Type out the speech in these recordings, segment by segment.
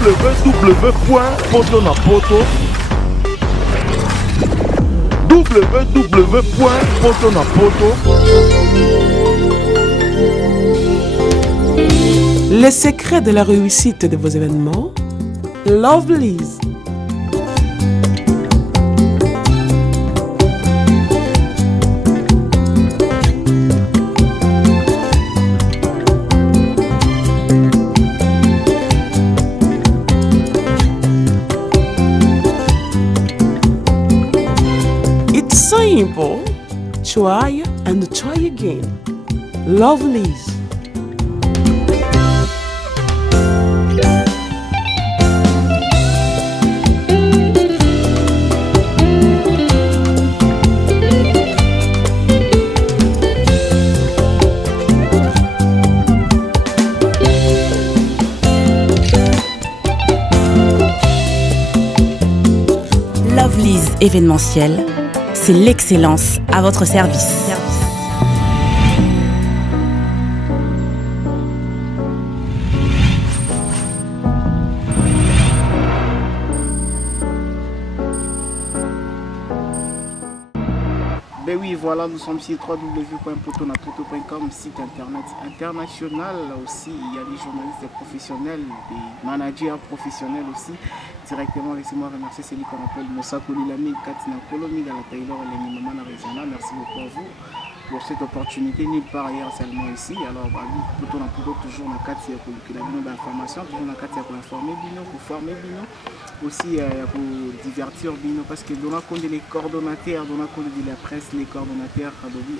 www.potonapoto www.potonapoto. Les secrets de la réussite de vos événements, Lovelyz. It's simple. Try and try again. Lovelyz. Lovelyz événementiel, c'est l'excellence à votre service. Ben oui, voilà, nous sommes sur www.potonapoto.com, site internet international aussi. Il y a des journalistes professionnels, des managers professionnels aussi. Directement, laissez-moi remercier celui qu'on appelle Moussa Kolilami, Katina Kolomi, Gala Taylor, Lenny Maman Arizona. Merci beaucoup à vous pour cette opportunité, nulle part ailleurs seulement ici. Alors, Potonapoto, toujours dans le cadre d'information, toujours dans le cadre pour informer Bino, pour former Bino, aussi pour divertir Bino, parce que dans le compte les coordonnateurs, dans le compte de la presse, les coordonnateurs,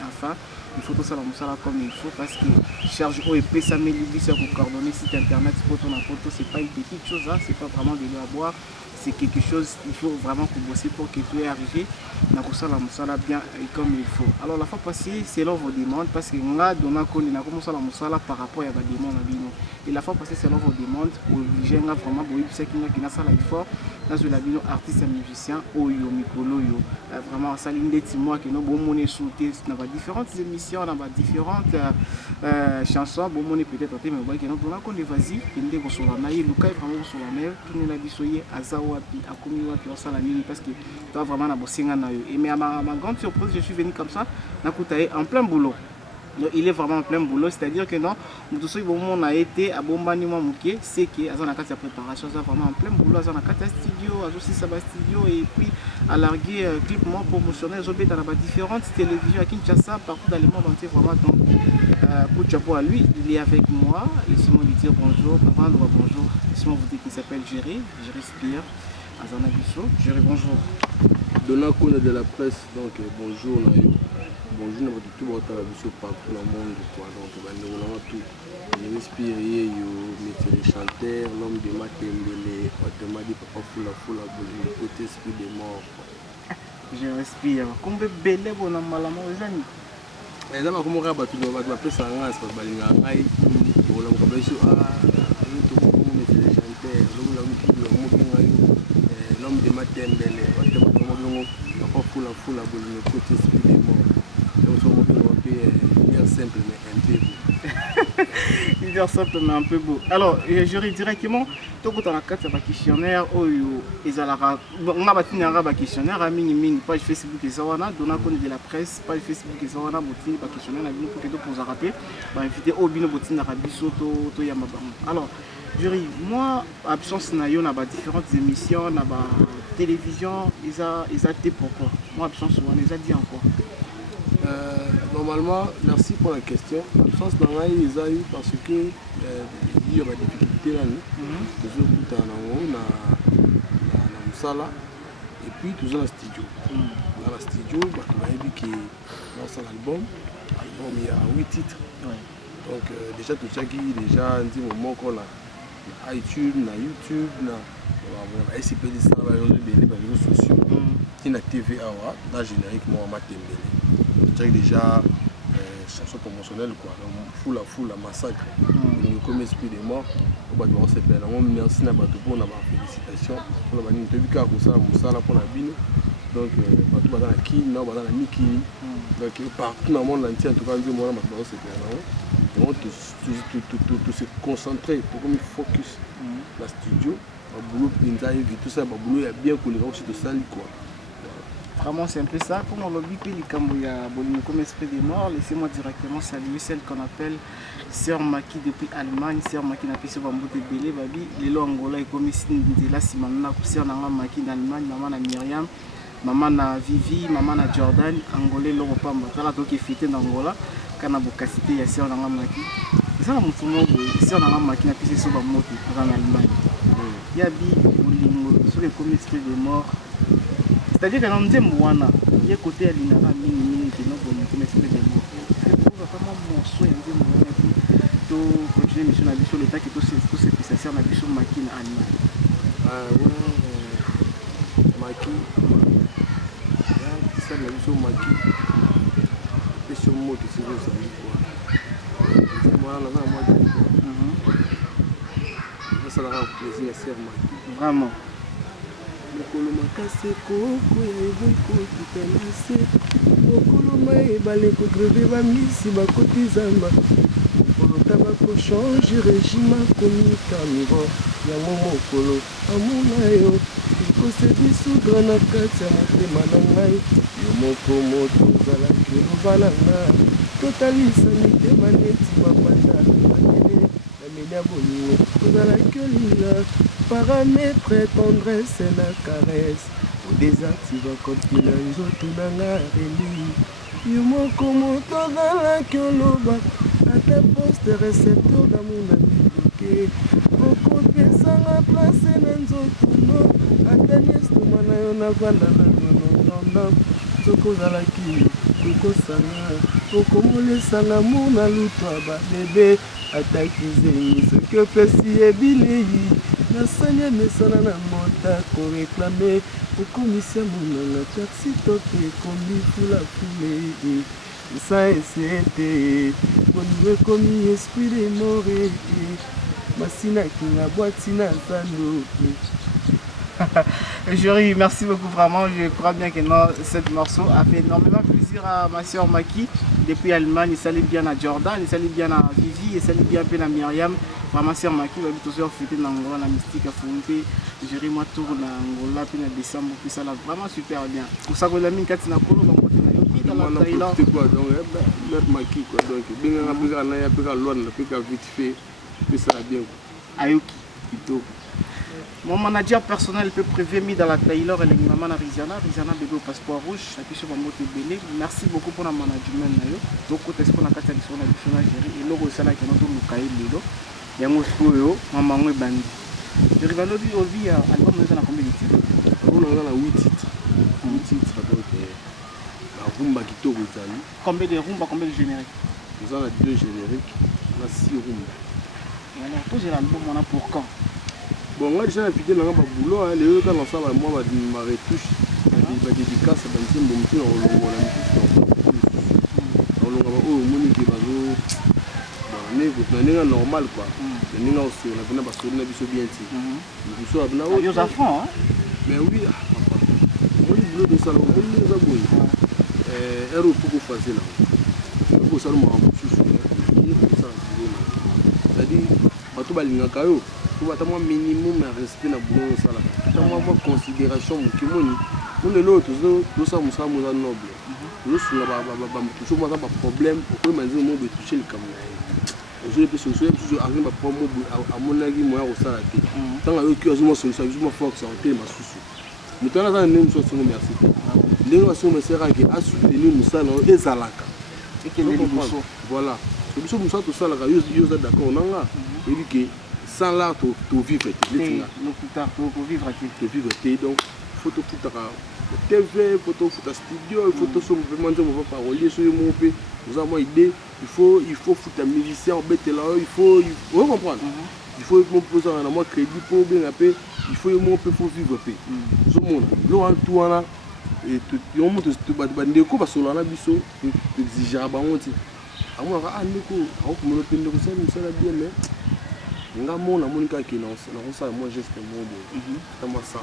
enfin, il faut tout ça comme il faut, parce que charge au épais, ça met l'ibis pour coordonner site internet, Potonapoto, c'est pas une petite chose, hein, c'est pas vraiment de l'eau à boire. C'est quelque chose, il faut vraiment bosser pour que tout est arrivé. Bien comme il faut. Alors la fois passée, c'est là vos demandes parce que on a donné par rapport à la demande. Et la fois passée, c'est là vos demandes. Obligé vraiment pour ce qui n'a ça l'effort. Dans le labino artiste et musicien, Oyo Mikolo Yo. Vraiment, ça l'une des mois que nous avons sauté dans différentes émissions, dans différentes chansons. Bon, on peut-être mais on que nous avons des vas-y, qui nous sur la naïe, Lucas vraiment sur la mer, tout le monde Azawa, Akomi Wapi, on la mini parce que toi vraiment na bosinga na yo. Et mais à ma grande surprise, je suis venu comme ça, Nakutaye en plein boulot. Donc, il est vraiment en plein boulot, c'est-à-dire que non, tout ce on a été à Bombani Mamouké, c'est que à la préparation, c'est vraiment en plein boulot, à la studio, à aussi ça studio et puis à larguer clip moi promotionnel, j'ai dans différentes télévisions à Kinshasa, partout dans le monde entier vraiment. Donc, coup de chapeau à lui, il est avec moi. Laissez-moi lui dire bonjour, avant de dire bonjour, laissez-moi vous dire qu'il s'appelle Jerry Spire, à Zanabiso. Jerry, bonjour. Donakona de la presse, donc bonjour Nayo. Bonjour à tout le monde partout dans le monde. Donc, nous tout. Jerry Spire, métier de chanteur, l'homme de Matembele, automatiquement papa foula, le côté esprit des morts. Jerry Spire, combien de belles bonnes malamo les amis? Et là, comment on va battre la presse en race, parce que les rails, on a un l'homme de Matembele, automatiquement papa foula, le côté esprit des morts. Il est simple mais un peu beau. Il est simple mais un peu beau. Alors, je dirais directement, tout le temps dans la questionnaire, on a bâti un questionnaire, à mini page Facebook et Zawana, donnant compte de la presse, page Facebook et Zawana, botine, pas questionnaire, pour que vous pouvez rater, inviter au bino botine d'Arabie Soto, to Yamabam. Alors, jury, moi, absence na yo, na différentes émissions, na télévision, ils ont été pourquoi? Moi, absence, on les a dit encore. Normalement, merci pour la question. L'absence d'Angaï, ils ont eu parce que il y a des difficultés là, toujours tout en Moussala et puis toujours dans le studio. Dans le studio, on a dit que dans l'album, il y a 8 titres. Donc déjà tout ça qui déjà un petit moment qu'on a iTunes, na YouTube, na SCP dans les réseaux sociaux, qui na TVA dans générique moi Matembele. Déjà chanson promotionnelle quoi, full la massacre. Comme esprit des morts, on va se faire. Merci na bato pour la félicitation. On va nous débuter comme ça pour la bine. Donc bato dans la qui, non dans la Miki. Donc partout dans le monde entier en tout cas nous on va se faire. On va tout se concentrer pour qu'on focus la studio baboulot mpenza yebi tout ça baboulot ya bien koleka aussi tosali quoi. Vraiment, c'est un peu ça. Comme on l'a dit, comme esprit des morts, laissez-moi directement saluer celle qu'on appelle Sœur Maki depuis Allemagne. Sœur Maki n'a pas su bambou de Bélé, Babi. Les lois Angola et comme ici, là, si maman a Sœur Maki d'Allemagne, maman a Myriam, maman a Vivi, maman a Jordan, Angolais, l'Europe, Matala, donc qui est fêté d'Angola, quand on a Bokasité, il y a Sœur Maki. C'est ça, mon fond, Sœur Maki n'a pas su bambou en Allemagne. Il y a Bi, sur les comme esprit des morts. C'est-à-dire que dans le mois, il y a côté à l'inara mini qui n'a pas de esprit de mort. C'est pour vraiment mon souhait de moi de continuer mission à sur l'état qui tout ces pistaceurs na mission Maki na Allemagne. Ah ouais, Maki. Ça la mission Maki. Question mot que c'est ça quoi. C'est moi là moi. Ça la rend plaisir à Sœur Maki. Vraiment. Mokolo makasi koko ya eboko kitana se mokolo maebale kogreve bamisi bakoti zamba kolota bakochange régime akomi kamiro yango mokolo amona yo ekosebi soudre na kati ya motema na ngai yo moko moto ozalaki eloba na nga totalisa mitema neti bapata makele na meli ya bolingo ozalaki olinga paramètre tendresse na caresse odésactiva kopila nzoto na nga reli yo moko moto ozalaki oloba ata poste récepteur d'amour na mibike okopesanga place na nzoto no ata niestoma na yo navandaka nononono soki ozalaki okosanga okomolesanga mo na lutwa babebe ataki zengi soki opesi ebilei nasanya mesana na mota koreklame okomisia monanga taxi tope ekomi fulafule sa esete koniwe ekomi esprit de more masinaki na bwati na zando. Jury, merci beaucoup vraiment. Je crois bien que cette morceau a fait énormément plaisir à ma soeur Maki depuis Allemagne. Il s'allait bien à Jordan, il s'allait bien à Vivi, il s'allait bien à Myriam. Ma soeur Maki va toujours fêter dans Angola, la mystique à Fonte. Jury, moi tourne à Angola, puis en décembre, puis ça l'a vraiment super bien. Pour ça que la mine Katina Kolo va monter dans la Thaïlande. C'est quoi donc mettre Maki quoi donc bien on a pris un peu à Londres, puis vite fait, puis ça va bien. Ayoki. Plutôt. Mon manager personnel peut prévenir dans la Taylor et les maman Rizana bébé au passeport rouge, et puis sur mon mot belé. Merci beaucoup pour le management. Donc, quand est-ce qu'on a quatre éditions à gérer et l'euro c'est là que nous avons caillé l'eau. Il y a un mot maman est bandit. Je reviens au vie à l'album nous avons combien de titres? On a 8 titres. 8 titres donc la rumba qui tourne aux amis. Combien de rumba, combien de génériques? Nous avons 2 génériques, on a 6 rumba. Et alors, tout l'album on a pour quand? Bon, moi déjà l'appliqué dans le boulot, les autres quand on sort, moi ma retouche, ma dédicace, c'est mon petit on l'a normal quoi. On a aussi on a pas sonné biso bien ti. Biso abna o. Yo enfants hein. Mais oui, moi le boulot de salon, on les a boy. Ero pour faire là. Pour ça moi ça. C'est-à-dire bato balinga kayo. Pour avoir un minimum de respect dans le boulot, avoir une considération pour tout le monde. Nous, l'autre, nous sommes nobles. Nous sommes toujours un problème pour que nous toucher le Cameroun. Je peux toujours arriver à mon avis, moi, au salaire. Tant que je me suis dit, je me force à entrer ma sous. Nous avons un nom sur son merci. Les gens sont qui a soutenu nous ça et Zalaka. Et que les voilà. Nous sommes tous ça, nous sommes d'accord. Et que sans l'art, tu vivre. Non, plus tard, tu vivre. Donc, il faut tout TV, il faut tout studio, il faut tout ce mouvement de parolier sur le mot. Nous avons une idée. Il faut foutre un militaire en bête là. Il faut comprendre. Il faut poser un crédit pour bien appeler. Il faut vivre. Tout le monde. Là, tout là. Et tout le monde te bat des coups parce que là, biso, tu exiges à banquer. À moi, ah, Nico, alors que mon opinion, ça bien, mais. Nga mona monika ki na ça moi geste mon bon ça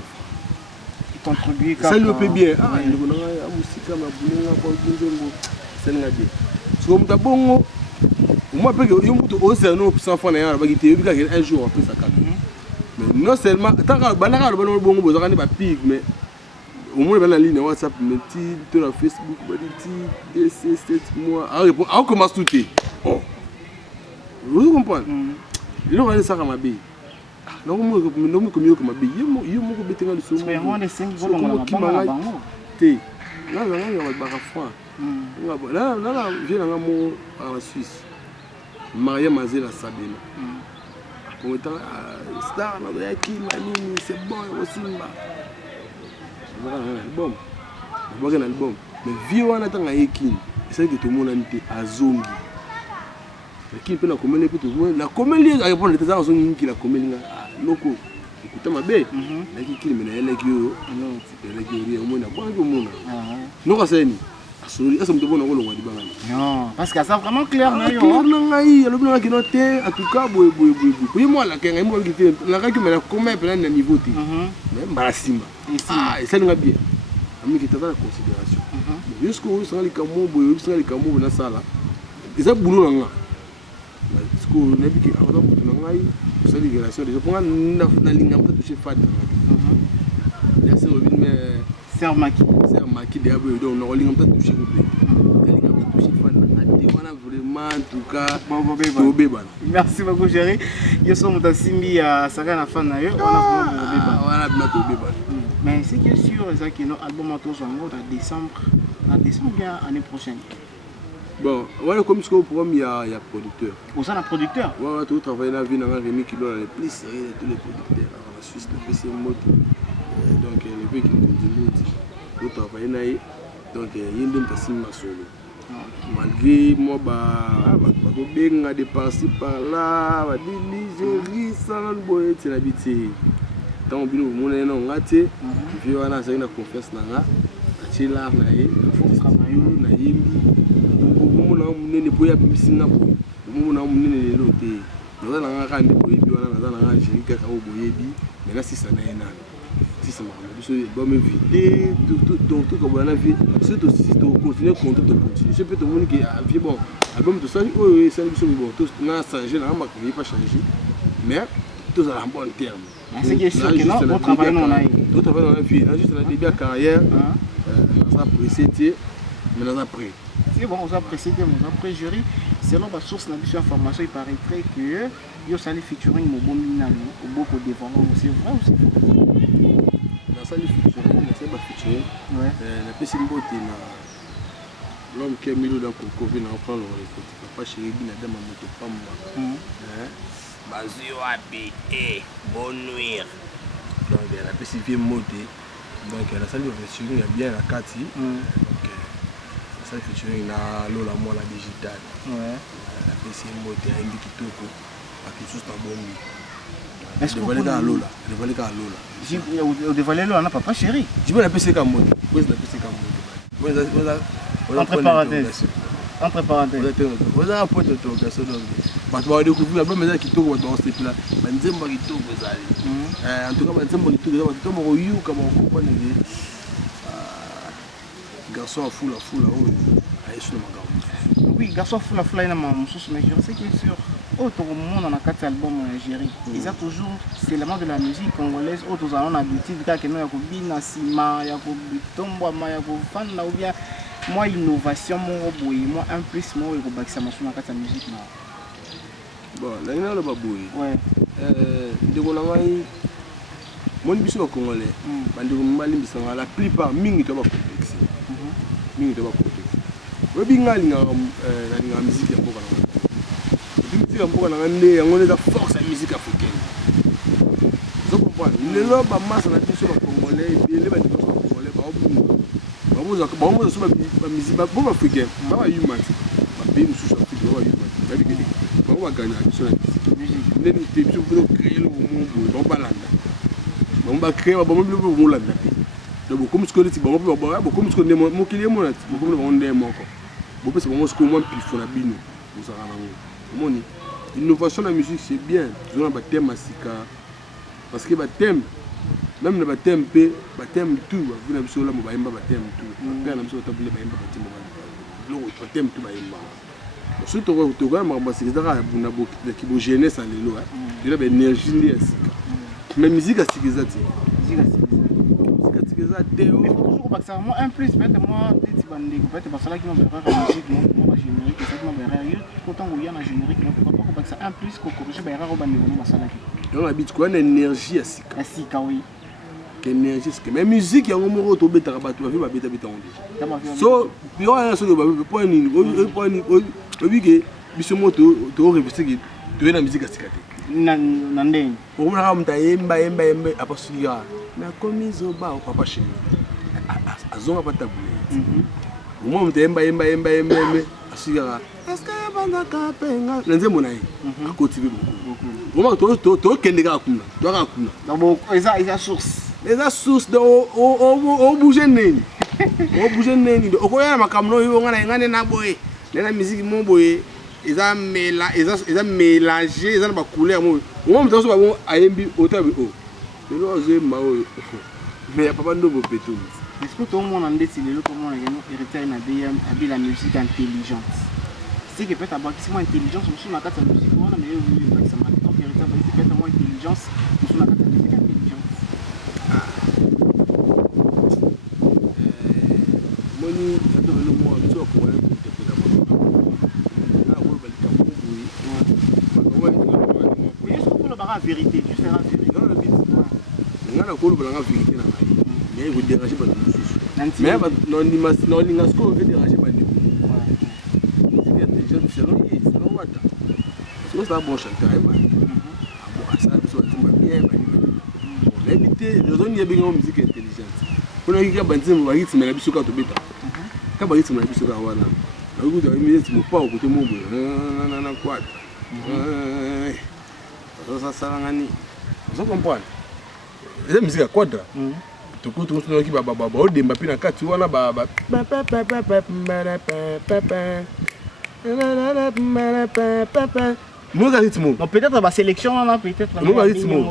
il contribue ça lui fait bien ah ndiko na musika na bunga kwa nzongo senga bien so mutabongo moi pe yo muto ose no sans fa na ya ba ki te bika un jour après ça calme mais non seulement tant que banaka le bon bon bozaka ne ba pig mais au moins ben la ligne WhatsApp mais ti to na Facebook ba ti DC7 mois a commence tout est oh vous comprenez il aura ça comme abi non mo comme abi yo mo ko betenga le somo mais on est 5 volons na bango te là on va franc là viens na mo en Suisse Maria Mazela Sabina pour étant star na ya ki manini c'est bon aussi mba un album mais vieux on attend yeki c'est que tout le monde a été à zombi qui peut la communier pour tout le monde la communier à répondre les gens sont qui la communier loko écoutez ma bé la qui me na eleki yo non c'est eleki yo au moins na kwa ko mona non ka seni asuri asa mto bona ko longwa dibanga non parce que ça vraiment clair na yo clair na ngai alobi na ki noté en tout cas boy pour moi la kenga mo ki te la ka ki me na comment plein de niveau te même barasimba et ça nga bien ami ki tata la considération jusqu'au ça les camo boy ça les camo na sala isa bulu nga parce que na bi ki awa ko na ngai ça les relations déjà pour na linga peut toucher fad là c'est robin mais c'est maki de abo donc na linga peut toucher ko be linga peut toucher fad na ngati wana vraiment en tout cas bon bébé merci beaucoup chéri yo so mutasimbi ya saka na fan na yo wana bébé mais c'est que sûr ça que notre album en décembre bien année prochaine. Bon, voilà comme ce qu'on programme il y a producteur. Au sein d'un producteur. Ouais, tout travailler la vie dans un Rémi qui doit les plus sérieux de tous les producteurs en Suisse le PC mode. Donc les pays qui continuent tout travailler là donc il y a une demi solo. Malgré moi bah benga de par-ci par-là, va dire ça dans le boy c'est l'habitude. Tant que nous mon non ngate puis wana ça une confiance na nga atila na ye na yimbi mona munene boya bisinga bo mona munene lelo te na nga ka ndi boyi wana na nga jika ka boyebi mais là si ça na ena si ça m'a biso ba me vider tout comme on a vu surtout si tu continues compter de continuer je peux te montrer que vie bon album tout ça oh ça biso bon tout na changer na ma pas changer mais tout ça en bon terme. C'est qui est sûr que non, on travaille dans la vie. On travaille dans la vie. On a juste un début de carrière. On a précédé, mais on a pris. C'est bon, on a précédé, on a pris jury. Selon ma source d'information, il paraîtrait que yo sali featuring mon bon minami au beaucoup de développement. C'est vrai ou c'est faux? Dans ça les featuring, c'est pas featuring. Ouais. La PC Mbote na l'homme qui est milieu dans Covid na prend le récolte. Papa chéri na dama moto pamba. Bazio wapi bonne nuit donc elle a spécifié monter donc la salle de featuring est bien la kati donc la salle de featuring na lola moi la digital la PC monter indi kitoko akisus na bombi est-ce que vous allez lola j'ai dévoilé lola na papa chéri je vais la PC comme monter la PC comme monter entre parenthèses vous avez un point de interrogation donc bato ba découvrir album mais qui toko bato step là banzemba ki toko ezali en tout cas banzemba ki toko ezali bato mo yu kama comprendre garçon à fou oh ayi sur magambo oui garçon fou la ina ma mususu mais je sais qu'il est sûr autre monde on a quatre albums Algérie ils ont toujours c'est l'élément de la musique congolaise autres on a habitude ka que no ya ko bina sima ya ko bitombo ma ya ko fana ou bien moi innovation mon boy moi un plus moi ko bakisa masuna kata musique na bon là il y a le babouille ouais de ngai mon biso ba congolais bandeko mbali bisanga la plupart mingi to ba complexe mingi to ba complexe we bingali nga musique ya mboka na musique ya mboka na nde yango les force ya musique africaine vous comprenez le lo ba massa na biso ba congolais et les bandeko ba congolais ba obu ba mo so ba musique ba bon africain ba human ba pays mususu africain ba human ba bikeli on va gagner sur la musique. Nous devons créer le monde, on va l'anda. On va créer, on va le l'anda. Donc comme ce que dit, bon, comme ce que nous mon client mon, comme le monde est mon. Bon parce que moi ce que moi puis faut la bino, nous ça va. Mon innovation la musique c'est bien. Nous on va thème asika parce que ba thème même le thème p, ba thème tout, vous n'avez pas là mo ba yemba ba thème tout. Ba na biso tabule ba yemba ba thème ba. Lo ba thème tout ba yemba. Surtout tu vois ma c'est ça qui jeunesse à l'élo il a une énergie Mais musique à Sikizati. Musique à Sikizati. Mais il faut toujours que ça. Moi, un plus, peut-être moi, peut-être parce que là, qui m'a verra musique, moi, générique, c'est ça qui m'a verra. Autant qu'il y a un générique, mais pourquoi pas que ça un plus qu'on corrige, ben, il y aura un niveau, ça là. On habite quoi, une énergie à Sika. À Sika, oui. Énergie, mais musique, il y a un moment où tu as un peu de bêta bêta. So, il y a un seul point, oui, que Bissomoto, tu aurais vu que tu es la musique à Sika. Nandé. On va me après celui-là. Mais comme ils ont pas au papa chez nous, à zone pas taboulé. Au moins, on emba à celui-là. Est-ce que banda kapenga? Nanze monaï. À côté de beaucoup. Au moins, tu es les gars comme là. Tu as comme là. Donc, ils ont source. Les sources de au bouger neni. Au bouger neni. Au quoi ma camno yo ngana na boy. La musique mon boy. Ils ont mélangé, ils ont pas couleur moi. Moi me trouve bon ayembi otabi o. Le loze mao. Mais y a pas de beau pétou. Est-ce que tout le monde en décide le comment on a hérité na la musique intelligente. C'est que peut-être avoir qui intelligence sur la carte musique on a meilleur vu avec ça maintenant hérité peut-être moins intelligence sur la carte musique intelligence. Moni attends le mot tu vois comment on la vérité, juste la vérité. Non, la vérité. On a la vérité. Mais il vous déranger pas de nous. Mais non, il n'a pas dérangé pas de nous. C'est intelligent, c'est non, wata. C'est un bon chanteur. Ça, bien. On a évité, raison il y a bien une musique intelligente. On a eu qu'à bâtir un rythme, mais la biche au bêta. Qu'à bâtir un rythme, voilà. Le goût de la musique, c'est pas au côté mon bout. Non, quoi. Ça sarangani. Vous comprenez? La musique à quadra. Tu peux trouver qui baba au demba pina kati wana baba. Moi la rythme. Non peut-être la sélection là peut-être. Moi la rythme.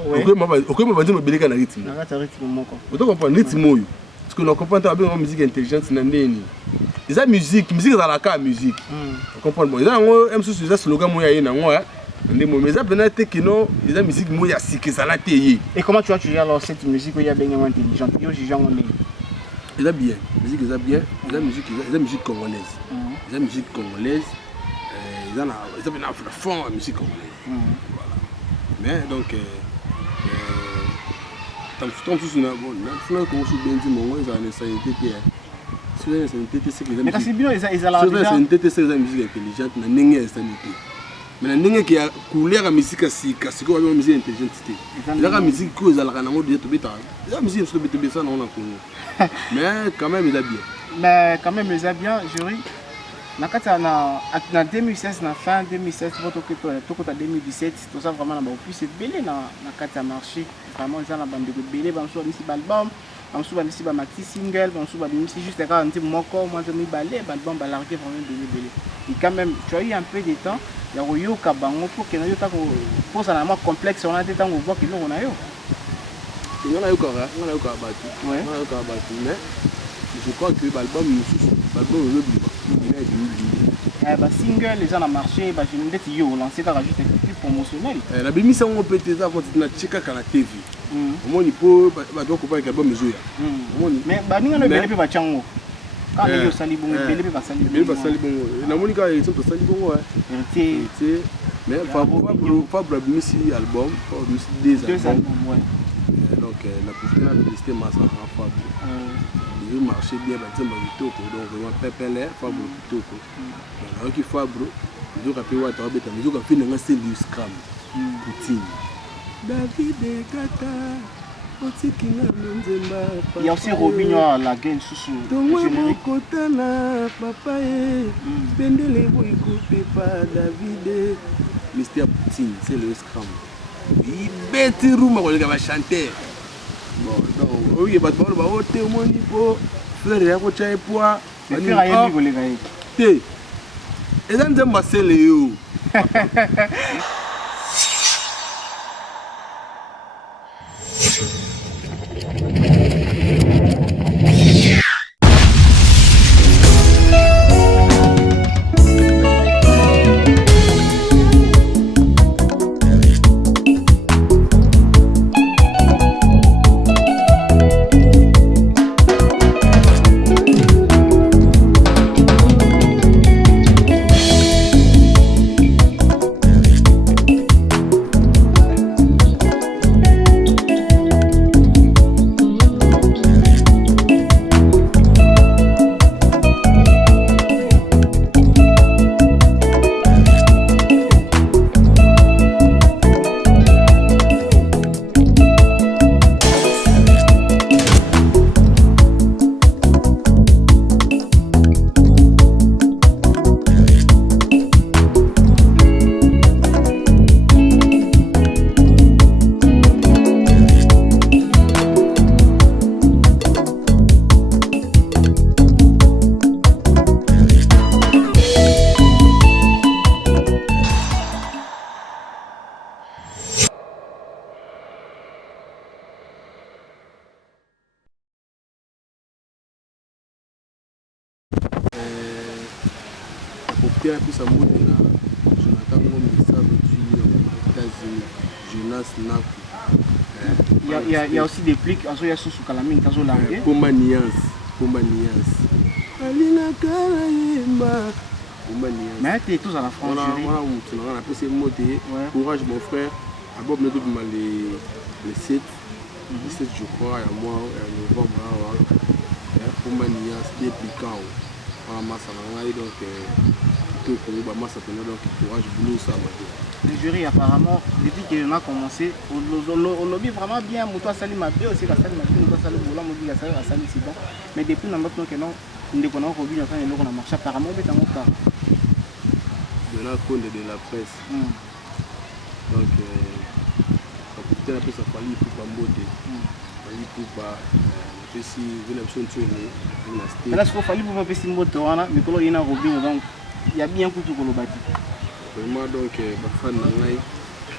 OK moi dire me beleka na rythme. Na rythme moko. Vous comprenez rythme yo. Parce que nous comprenons bien la musique intelligente na ndeni. Eza musique dans la cas musique. Vous comprenez bon. Eza ngo même sous ce slogan moya yena ngoya. Mais ça peut-être que non, les musiques moya siki ça teye. Et comment tu gères alors cette musique où il y a bien intelligente? Yo jugeant on est. Il a bien, musique il a bien, la musique congolaise. La musique congolaise ils ont bien fond la musique congolaise. Voilà. Mais donc tant que na bon, na comme je bien dit mon ils ont une sanité sur la sanité c'est que mais c'est bien ils ont la sanité c'est la musique intelligente na ninga sanité. Mais la musique qui a couleur la musique sika c'est quoi la musique intelligente la musique que vous allez rendre de tout béta la musique sur béta ça on a connu mais quand même il a bien jury na 2016 na fin 2016 votre que 2017 tout ça vraiment na plus c'est belé na carte marché vraiment ils ont la bande de belé ban so ici album ban so ici ba maxi single ban so ba ici juste quand un petit moko moi je me balé album ba larguer vraiment belé et quand même tu as eu un peu de temps ya koyoka bango pour que na yo ta ko posa na ma complexe on a été tango voir que on a yo on a eu quoi battu mais je crois que l'album bah single les gens a marché bah je me dis yo lancer ta juste un clip promotionnel la bimi ça on peut être ça quand tu na cheka kana TV moi il faut bah donc pas avec album mezo ya mais bah ninga no belé pe ba chango quand yo sali bongo belé pe ba sali bongo na monika ils sont sali bongo héritier mais Fabre Misi album deux albums donc la professionnelle a publicité massa en Fabre il marché bien bâti Mabitoko donc vraiment pepele Fabre Kitoko alors qui Fabre ils ont rappelé wa tabeta ils ont fait un seul scrum Poutine David Kata il y a aussi Robinho à la gaine sous générique kotana papa pendele boy coupé par David Mr Poutine c'est le scrum il bête rouma ko les gars chanter bon donc oui ba ba ote moni po frère ya ko chai poa frère ya ko les gars té ezanze masele yo producteur puis ça monte na Jonathan Ngombe ça aux États-Unis Jonas Naku. Il y a aussi des plics, il y a sous Kalamine, Kazo Langue. Pomba Niance. Alina Karaïma. Mais tu es tous à la France. On a appelé monter. Courage mon frère. D'abord, nous devons les 7. Les 7 je crois, et moi, novembre. Pomba Niance, des piquants. On a massé donc tout pour nous, massé donc courage, boulot ça. Le jury apparemment, depuis qu'on a commencé, on lobby vraiment bien, Moutoua Salim a bien aussi, la Salim a bien, Moutoua Salim Boula, Moutoua Salim c'est bon. Mais depuis nous maintenant que nous, on a revu, on a marché apparemment, on est en retard. De la compte de la presse. Donc, peut-être après ça fallait pour pas monter. Fallait pour pas. Si vous n'avez pas besoin de là, ce qu'il fallait pour pas passer moto, mais quand il y a un robin, donc il y a bien beaucoup de bâti. Vraiment donc bafan nangai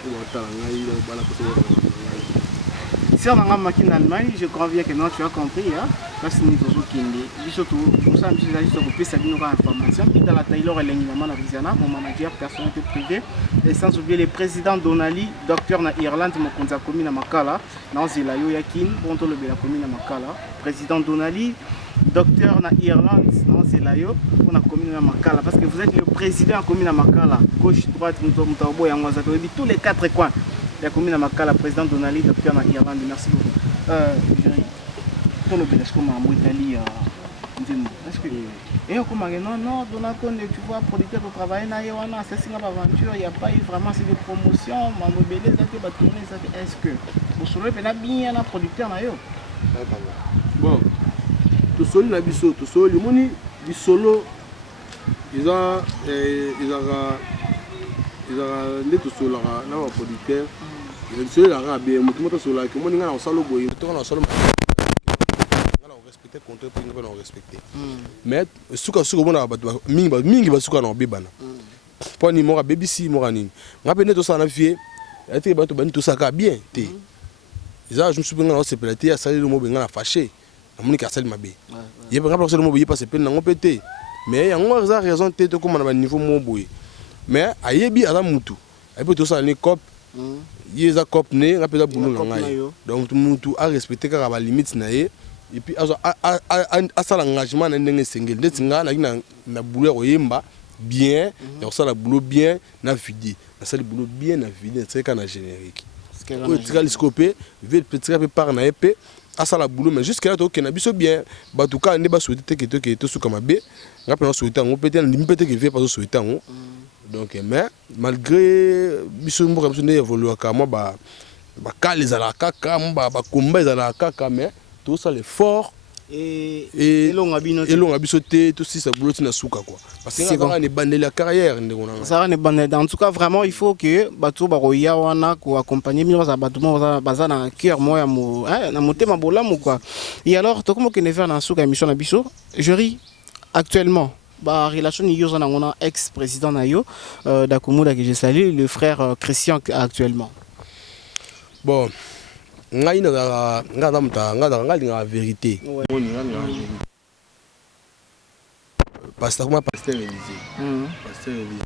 pour watala ngai donc bala ko ngai. Si on a marqué en Allemagne, je crois bien que non, tu as compris hein. Parce que nous sommes kindi, surtout pour ça je suis juste pour passer une information puis dans la Taylor Elengina Rizana, mon manager personnalité privée et sans oublier le président Donali, docteur na Irlande mokonza commune na Makala, dans Zelayo Yakin, pour le la commune na Makala, président Donali docteur na Irlande dans Zelayo pour la commune na Makala parce que vous êtes le président de la commune na Makala, gauche droite Mutabo et Angoza tous les 4 coins de la commune na Makala, président Donali, docteur na Irlande, merci beaucoup. Pour le est-ce qu'on m'a Italie est-ce que et comme non Donaconde tu vois producteur de travailler na Yoana c'est une aventure il y a pas eu vraiment c'est des promotions ma mobilité ça va tourner ça est-ce que vous saurez bien un producteur na yo bon tout seul na biso tout seul le moni du solo ils ont les tout seul là na producteur ils sont là bien mutu solo que moni ngana solo boy to na solo respecter contre pour nous pas respecter mais suka bona ba mingi ba suka na bebana pour ni mora BBC mora ni ngapene to ça na vie ete ba to bani to ça ka bien te ça je me suis bien on s'est pété à salir le mot benga na fâché amuni ka salir mabe il pas rapport le mot pas se peine na ngopete mais ya ngwa za raison te to comme na ba niveau mo boy mais ayebi ala mutu ayebi to ça ni cop yeza cop ne ngapeza bunu na ngai donc mutu a respecter ka ba limite na ye et puis à ça l'engagement na ndenge sengel ndeti nga na boulot oyemba bien ya ça la boulot bien na vidi na ça le boulot bien na vidi c'est quand na générique o tika liscope veut petit peu par na épée à ça la boulot mais jusqu'à là to ke na biso bien batuka ne ba souhaiter que to suka mabe nga pe na souhaiter on peut être limite que veut pas souhaiter on donc mais malgré biso mbo comme ne évoluer ka moi ba kali za la kaka ba combat za la kaka mais tout ça l'effort et l'on sauté tout ça boulot na souka quoi parce que ça va ne bander la carrière ça va ne bander en tout cas vraiment il faut que bato baroya wana ko accompagner mi za bato baza na cœur moi na motema bolamu quoi et alors to comme que ne faire na souka émission na biso jury actuellement ba relation ni yo na ngona ex-président na yo d'Akomoda que je salue le frère Christian actuellement bon ngai na la vérité pasteur Élysée pasteur Élysée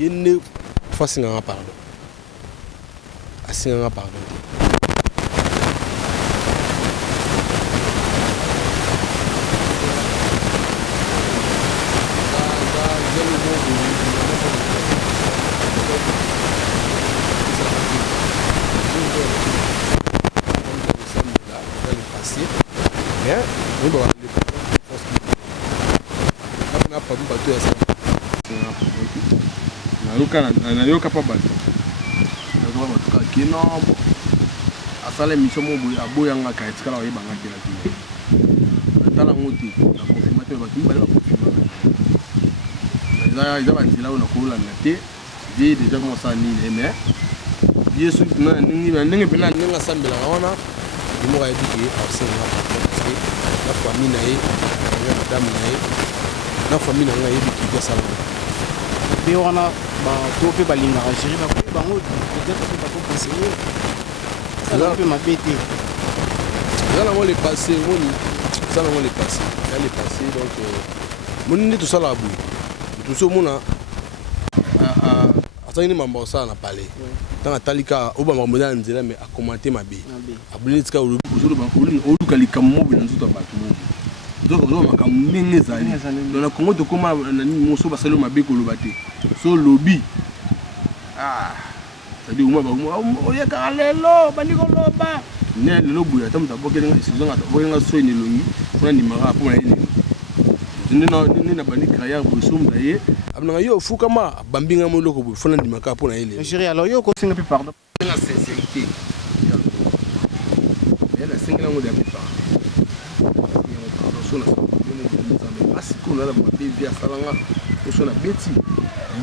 yene fasinga pardon asinga pardon nayoka pa bato kinambo asala émission mo aboyangaka etikala oyebanga te na tala ngo te na confirma te bato mibale bakonfirma eza banzela oyo nakolanda te vie déjà komosala nini mais yesu ndenge mpena ndenge asambelaka wana imoka yebi ke asenga parce que na famille na ye na madame na ye na famille na ngai yebi ke asala pe wana bato mpe balingaka géri bakoyi bango peut-être mpe bakoconseiller un peu ma bête. Ça n'a pas les passé, ça n'a pas les passé. Il y a les passés, donc mon nez tout ça là bout. Tout ce monde a attendu maman ça n'a pas parlé. Dans la talika, au bas maman a dit mais a commenté ma bête. A brûlé ce cas au Kalikamou dans tout abattement. Donc on a comme menezali. Dans la Congo de comment mon so basalo ma bête kolobate. So lobby. Ah. Ça dit moi o ya kalelo bandi koloba. Ne le buya tam ta bokelenga isizo ngata bokelenga so ni longi. Fona ni mara pour na ile. Nina bandi kraya bosum daye. Abna yo fuka ma bambinga mo loko bo fona ni maka pour na ile. Chérie alors yo ko singa pi pardon. La sincérité. Et la singa mo de pi pardon. Parce qu'on a la bébé à Salanga, et son abeti.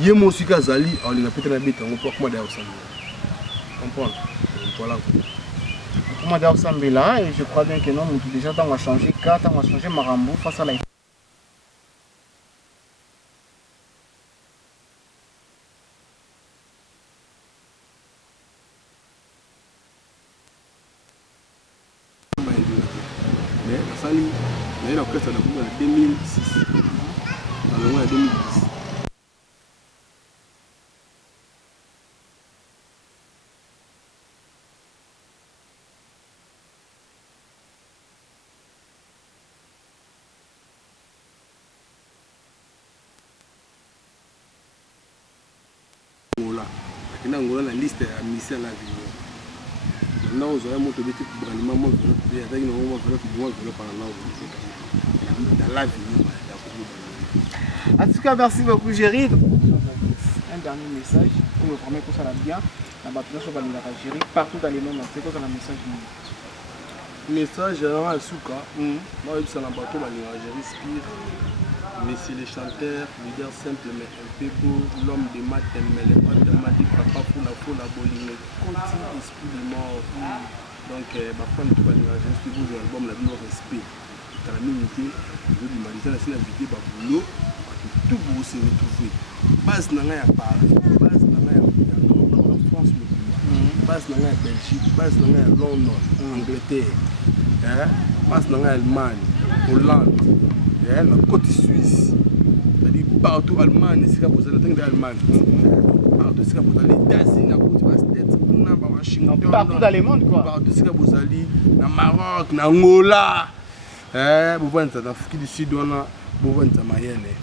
Yemo Sika Zali, on a peut-être un bête, on peut comment d'ailleurs ça. Comprendre. Voilà. Comment d'ailleurs ça là, et je crois bien que non, déjà on va changer 4, on va changer Marambo face à la. Mais l'orchestre a 2006. Alors, en 2010. Angola. Angola, la liste à Missel à la vie. Là, on a un mot de bêtise pour l'animal, il y a un moment où on va par là. Dans la vie. En tout cas, merci beaucoup, Géry. Un dernier message pour le premier que ça va bien. La batterie sur la Géry, partout dans les mondes, c'est quoi le message? Message à Souka. Moi, je suis dans le bateau, Géry Spire. Messie les chanteurs, leader simple mais un peu beau, l'homme de maths, mais les potes de maths, papa pour la boline, continue esprit de mort. Donc, ma femme, tout va nous ranger, c'est vous, l'album, la vie au respect. Dans la minute, je dis, ma lisette, c'est l'invité, boulot, tout vous se retrouver. Base n'a à Paris, base n'a à France, base n'a à Belgique, base n'a à Londres, Angleterre, base n'a à Allemagne, Hollande. La côte suisse, c'est-à-dire partout Allemagne, c'est comme vous allez Allemagne. Partout c'est comme vous allez États-Unis, la côte ouest, Washington. Partout dans le monde quoi. Partout c'est comme vous allez dans Maroc, dans Angola. Vous voyez ça dans l'Afrique du Sud, on a vous voyez ça Mayele.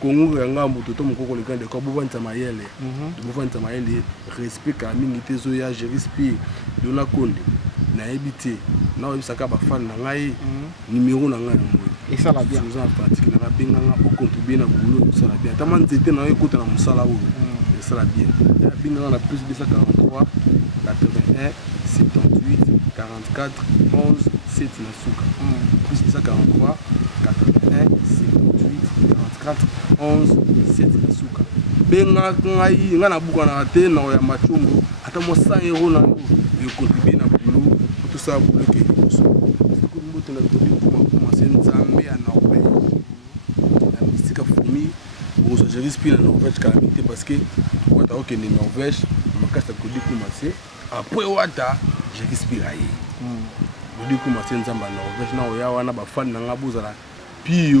Congo yanga mutoto mukoko le kandi ko vous voyez ça Mayele. Vous voyez ça Mayele, respect ka mingi zoya, je respect de la Conde. Na habité, na obisaka ba fan na ngai numéro na ngai. Et ça va bien. Nous avons pratiqué la binganga pour contribuer à boulot, ça va bien. Tellement c'était dans écoute dans mon salaire, ça va bien. La binganga a plus de 43, 81, 78, 44, 11, 7 na souka. Plus de 43, 81, 78, 44, 11, 7 na souka. Benga ngai ngana buka na te na ya machumbo, ata mo 100 € na yo contribuer na boulot, tout ça boulot que je respire la Norvège calamité parce que quand tu as une Norvège, je vais commencer. Après, je respire. Je vais commencer en Norvège. Je vais faire des fan puis je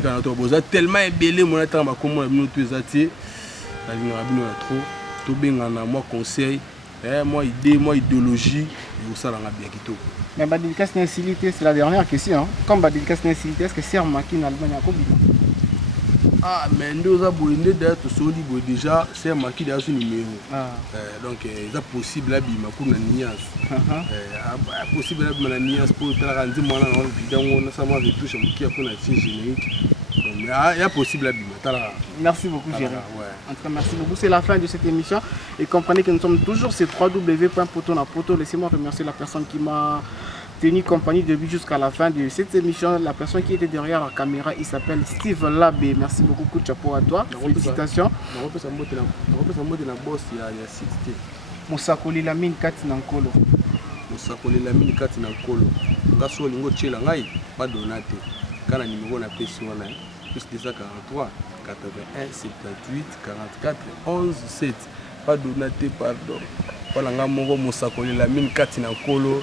vais faire tellement ébélé, je vais faire moi conseil, moi idée, moi idéologie, et ça va bien. Mais Badilkas Nensilité, c'est la dernière question. Comme Badilkas Nensilité, est-ce que c'est remarqué en Allemagne à combien? Ah, mais nous avons déjà, c'est marqué dans ce numéro. Donc, c'est possible là, il y a une nuance. C'est possible là, il y a une nuance pour faire un vidéo, ça m'a fait toucher qui a fait un générique. Il y a possible là, merci beaucoup, Géry. En tout cas, merci beaucoup. C'est la fin de cette émission. Et comprenez que nous sommes toujours sur www.potonapoto. Laissez-moi remercier la personne qui m'a tenu compagnie depuis jusqu'à la fin de cette émission. La personne qui était derrière la caméra, il s'appelle Steve Labé. Merci beaucoup, coup de chapeau à toi. Félicitations. Mosakoli la mine kati nankolo. Mosakoli la mine kati nankolo. Ngaso lingo tchela ngai pas donate. Kana numéro na pesi wana plus 243 81 78 44 11 7. Pas donaté, pardon. Voilà, ngamoko musakoli la mine kati na kolo.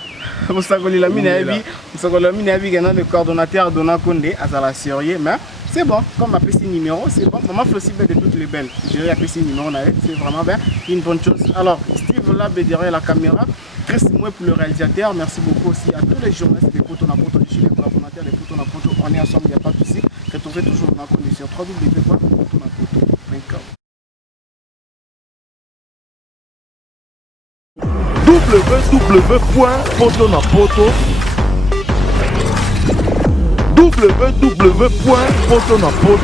Musakoli la mine abi, le coordonnateur Dona Konde à la sérieux, mais c'est bon, comme ma petit numéro, c'est bon. Maman fait aussi de toutes les belles. J'ai un petit numéro, c'est vraiment bien, une bonne chose. Alors, Steve là, derrière la caméra, Chris moi pour le réalisateur, merci beaucoup aussi à tous les journalistes des Poto Napoto, je suis le coordonnateur des Poto Napoto, on est ensemble, il n'y a pas de souci. Retrouvez toujours Dona Konde sur www.potonapoto.com. www.potonapoto